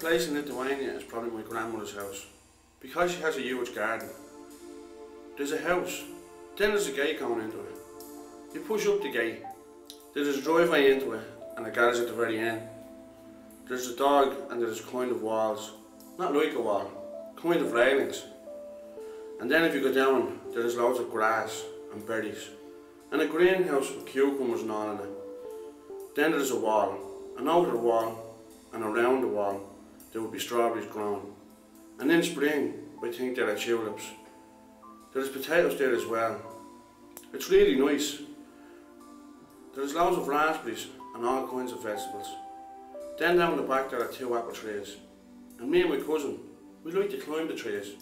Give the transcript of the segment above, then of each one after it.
place in Lithuania is probably my grandmother's house, because she has a huge garden. There's a house, then there's a gate going into it. You push up the gate, there's a driveway into it, and a garage at the very end. There's a dog and there's kind of walls, not like a wall, kind of railings. And then if you go down, there's loads of grass and berries, and a greenhouse with cucumbers and all in it. Then there's a wall, and over the wall and around the wall there would be strawberries growing. And in spring, I think there are tulips. There's potatoes there as well. It's really nice. There's loads of raspberries and all kinds of vegetables. Then down the back there are 2 apple trees. And me and my cousin, we like to climb the trees.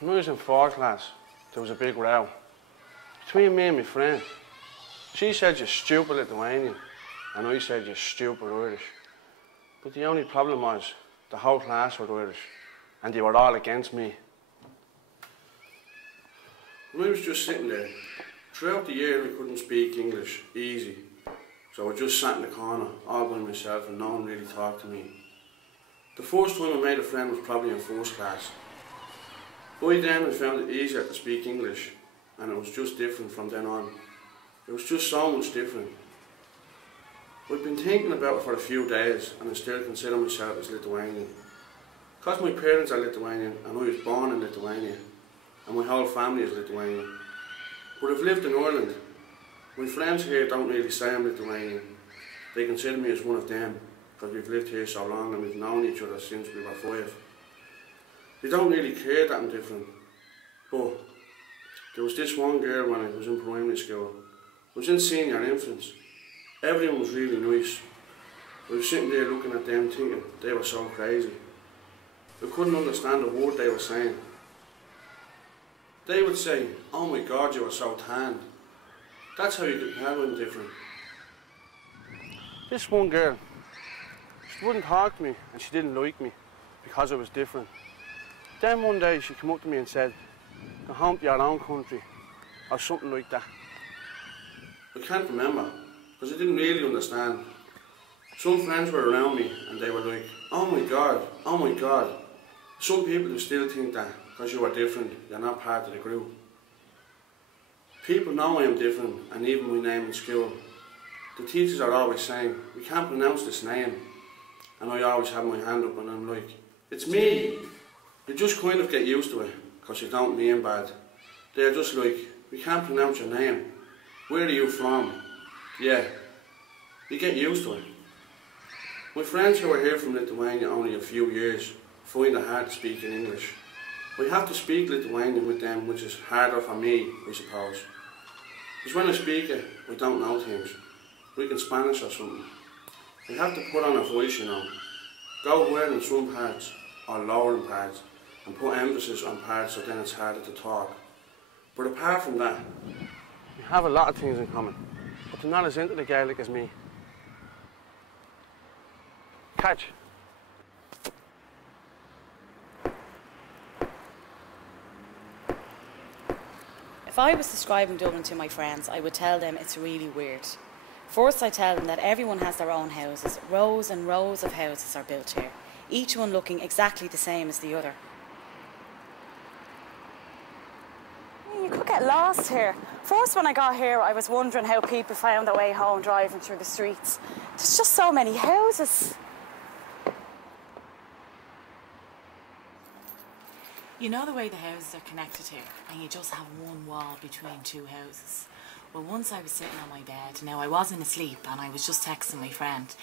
When I was in 4th class, there was a big row between me and my friend. She said, "You stupid Lithuanian," and I said, "You stupid Irish." But the only problem was, the whole class were Irish, and they were all against me. When I was just sitting there, throughout the year I couldn't speak English easy, so I just sat in the corner, all by myself, and no one really talked to me. The first time I made a friend was probably in 1st class. By then I found it easier to speak English, and it was just different from then on. It was just so much different. I've been thinking about it for a few days, and I still consider myself as Lithuanian. Because my parents are Lithuanian, and I was born in Lithuania, and my whole family is Lithuanian. But I've lived in Ireland. My friends here don't really say I'm Lithuanian. They consider me as one of them, because we've lived here so long and we've known each other since we were 5. They don't really care that I'm different. But there was this one girl when I was in primary school. I was in senior infants. Everyone was really nice. I was sitting there looking at them thinking they were so crazy. I couldn't understand a word they were saying. They would say, "Oh my God, you are so tanned." That's how you can tell I'm different. This one girl, she wouldn't talk to me and she didn't like me because I was different. Then one day she came up to me and said, "Go home to your own country," or something like that. I can't remember, because I didn't really understand. Some friends were around me and they were like, "Oh my God, oh my God." Some people who still think that because you are different, you're not part of the group. People know I am different, and even my name in school. The teachers are always saying, "We can't pronounce this name." And I always have my hand up and I'm like, "It's me." You just kind of get used to it, because you don't mean bad. They're just like, "We can't pronounce your name. Where are you from?" Yeah, you get used to it. My friends who are here from Lithuania only a few years find it hard to speak in English. I have to speak Lithuanian with them, which is harder for me, I suppose. Because when I speak it, I don't know things, like in Spanish or something. I have to put on a voice, you know. Go higher in some parts, or lower in parts, and put emphasis on parts so then it's harder to talk. But apart from that, we have a lot of things in common, but they're not as into the Gaelic as me. Catch. If I was describing Dublin to my friends, I would tell them it's really weird. First, I tell them that everyone has their own houses. Rows and rows of houses are built here, each one looking exactly the same as the other. You could get lost here. First, when I got here, I was wondering how people found their way home driving through the streets. There's just so many houses. You know the way the houses are connected here, and you just have one wall between 2 houses? Well, once I was sitting on my bed. Now, I wasn't asleep, and I was just texting my friend.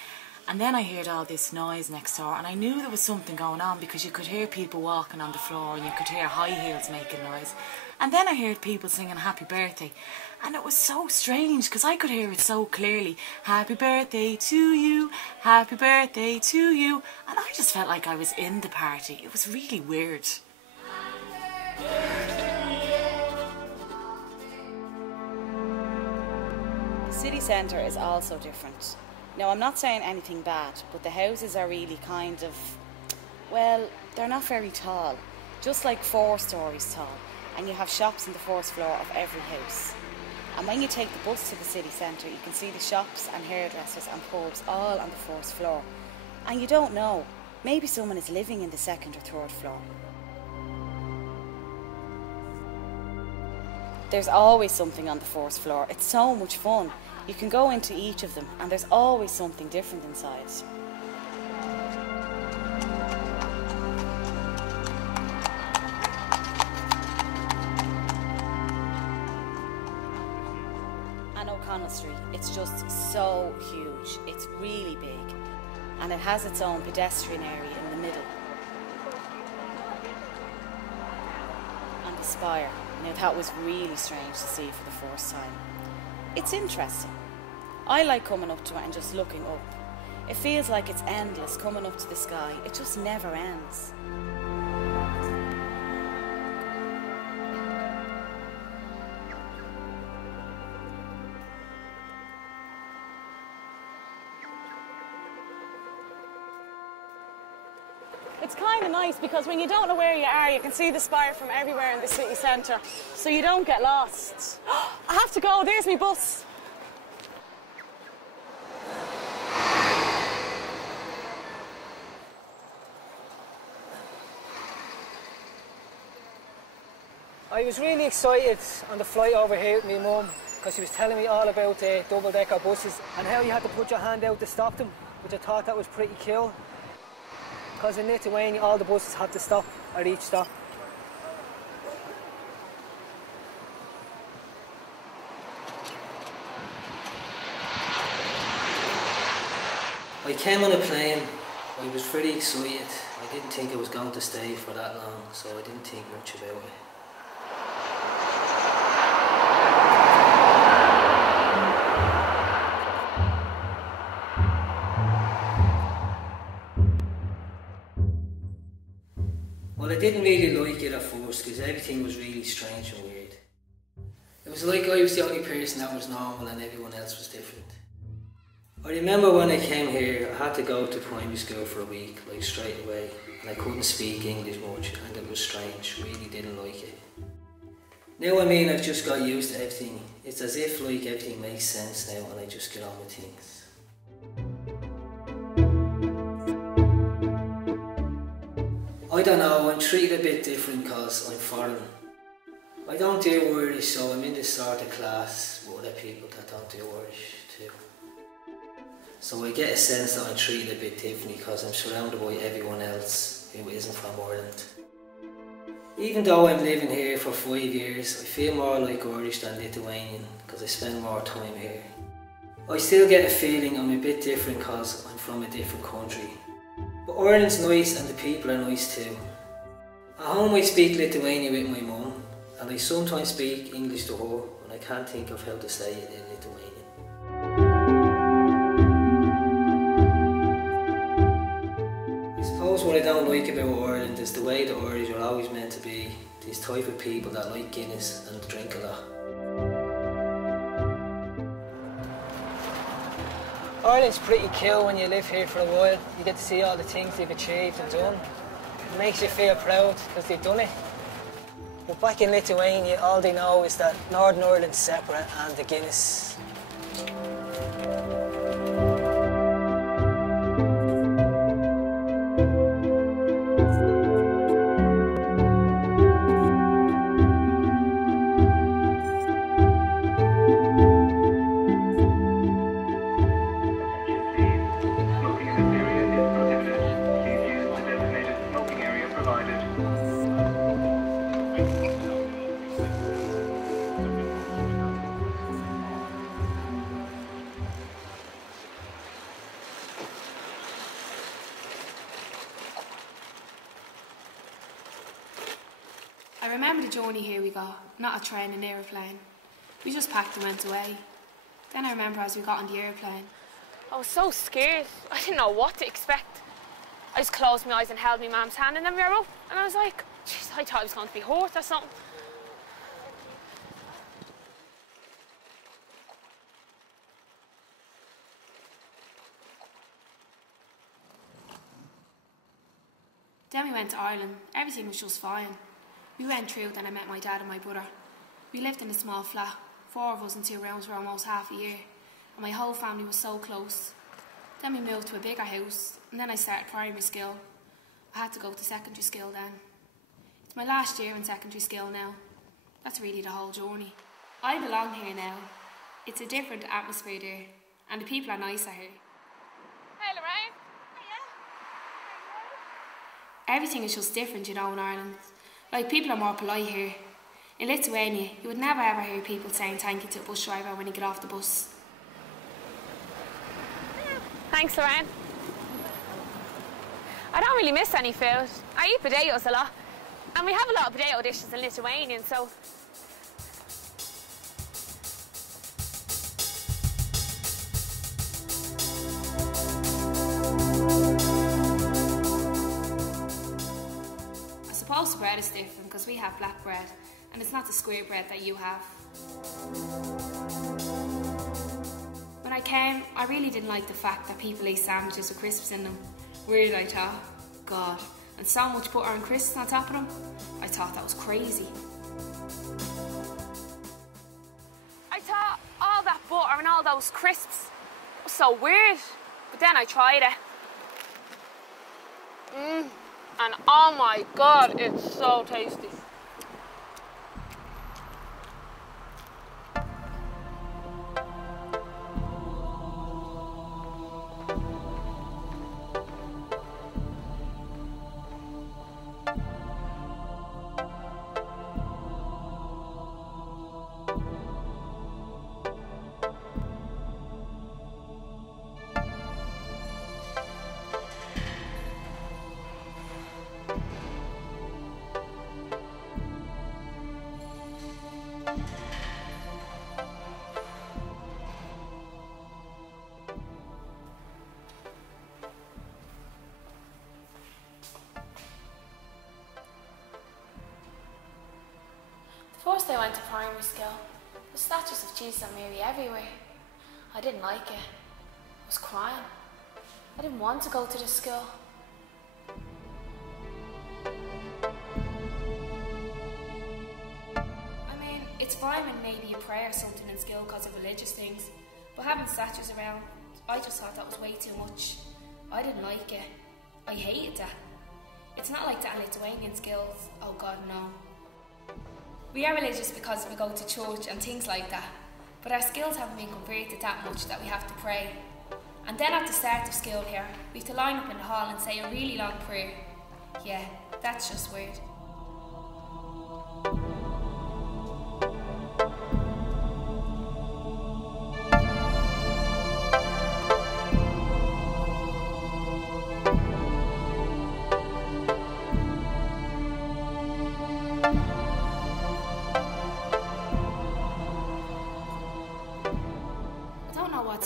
And then I heard all this noise next door, and I knew there was something going on because you could hear people walking on the floor and you could hear high heels making noise. And then I heard people singing happy birthday. And it was so strange because I could hear it so clearly. Happy birthday to you, happy birthday to you. And I just felt like I was in the party. It was really weird. The city centre is also different. Now, I'm not saying anything bad, but the houses are really kind of, well, they're not very tall. Just like 4 stories tall. And you have shops on the 4th floor of every house. And when you take the bus to the city centre, you can see the shops and hairdressers and pubs all on the 4th floor. And you don't know, maybe someone is living in the 2nd or 3rd floor. There's always something on the 4th floor. It's so much fun. You can go into each of them and there's always something different inside. Street. It's just so huge. It's really big. And it has its own pedestrian area in the middle. And the spire. Now that was really strange to see for the first time. It's interesting. I like coming up to it and just looking up. It feels like it's endless coming up to the sky. It just never ends. It's kind of nice because when you don't know where you are, you can see the spire from everywhere in the city centre, so you don't get lost. I have to go, there's my bus. I was really excited on the flight over here with my mum because she was telling me all about the double-decker buses and how you had to put your hand out to stop them, which I thought that was pretty cool. Because in Lithuania, all the buses have to stop at each stop. I came on a plane. I was very excited. I didn't think I was going to stay for that long, so I didn't think much about it. Well, I didn't really like it at first because everything was really strange and weird. It was like I was the only person that was normal and everyone else was different. I remember when I came here, I had to go to primary school for a week, like straight away, and I couldn't speak English much and it was strange, really didn't like it. Now I mean, I've just got used to everything. It's as if like everything makes sense now and I just get on with things. I don't know, I'm treated a bit different because I'm foreign. I don't do Irish, so I'm in this sort of class with other people that don't do Irish too. So I get a sense that I'm treated a bit differently because I'm surrounded by everyone else who isn't from Ireland. Even though I'm living here for 5 years, I feel more like Irish than Lithuanian because I spend more time here. I still get a feeling I'm a bit different because I'm from a different country. But Ireland's nice and the people are nice too. At home I speak Lithuanian with my mum and I sometimes speak English to her and I can't think of how to say it in Lithuanian. I suppose what I don't like about Ireland is the way the Irish are always meant to be these type of people that like Guinness and drink a lot. Ireland's pretty cool when you live here for a while. You get to see all the things they've achieved and done. It makes you feel proud because they've done it. But back in Lithuania, all they know is that Northern Ireland's separate and the Guinness. I remember the journey here we got, not a train, an aeroplane. We just packed and went away. Then I remember as we got on the aeroplane. I was so scared. I didn't know what to expect. I just closed my eyes and held my mum's hand, and then we were up, and I was like, jeez, I thought I was going to be hurt or something. Then we went to Ireland. Everything was just fine. We went through, then I met my dad and my brother. We lived in a small flat, 4 of us in 2 rooms for almost half a year, and my whole family was so close. Then we moved to a bigger house, and then I started primary school. I had to go to secondary school then. It's my last year in secondary school now. That's really the whole journey. I belong here now. It's a different atmosphere there, and the people are nicer here. Hey, Lorraine. Everything is just different, you know, in Ireland. Like, people are more polite here. In Lithuania, you would never ever hear people saying thank you to a bus driver when you get off the bus. Thanks, Lorraine. I don't really miss any food. I eat potatoes a lot. And we have a lot of potato dishes in Lithuanian, so... I suppose the bread is different because we have black bread, and it's not the square bread that you have. When I came, I really didn't like the fact that people ate sandwiches with crisps in them. Weird, I thought. God, and so much butter and crisps on top of them. I thought that was crazy. I thought all that butter and all those crisps was so weird. But then I tried it. And oh my God, it's so tasty. First I went to primary school. The statues of Jesus and Mary everywhere. I didn't like it. I was crying. I didn't want to go to the school. I mean, it's fine when maybe you pray or something in school because of religious things, but having statues around, I just thought that was way too much. I didn't like it. I hated that. It's not like that in Lithuanian schools. Oh God, no. We are religious because we go to church and things like that, but our skills haven't been converted that much that we have to pray. And then at the start of school here, we have to line up in the hall and say a really long prayer. Yeah, that's just weird.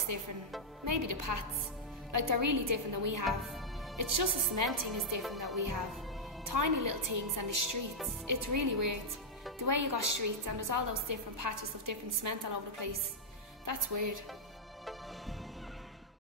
Different. Maybe the paths. Like, they're really different than we have. It's just the cementing is different that we have. Tiny little things and the streets. It's really weird. The way you got streets and there's all those different patches of different cement all over the place. That's weird.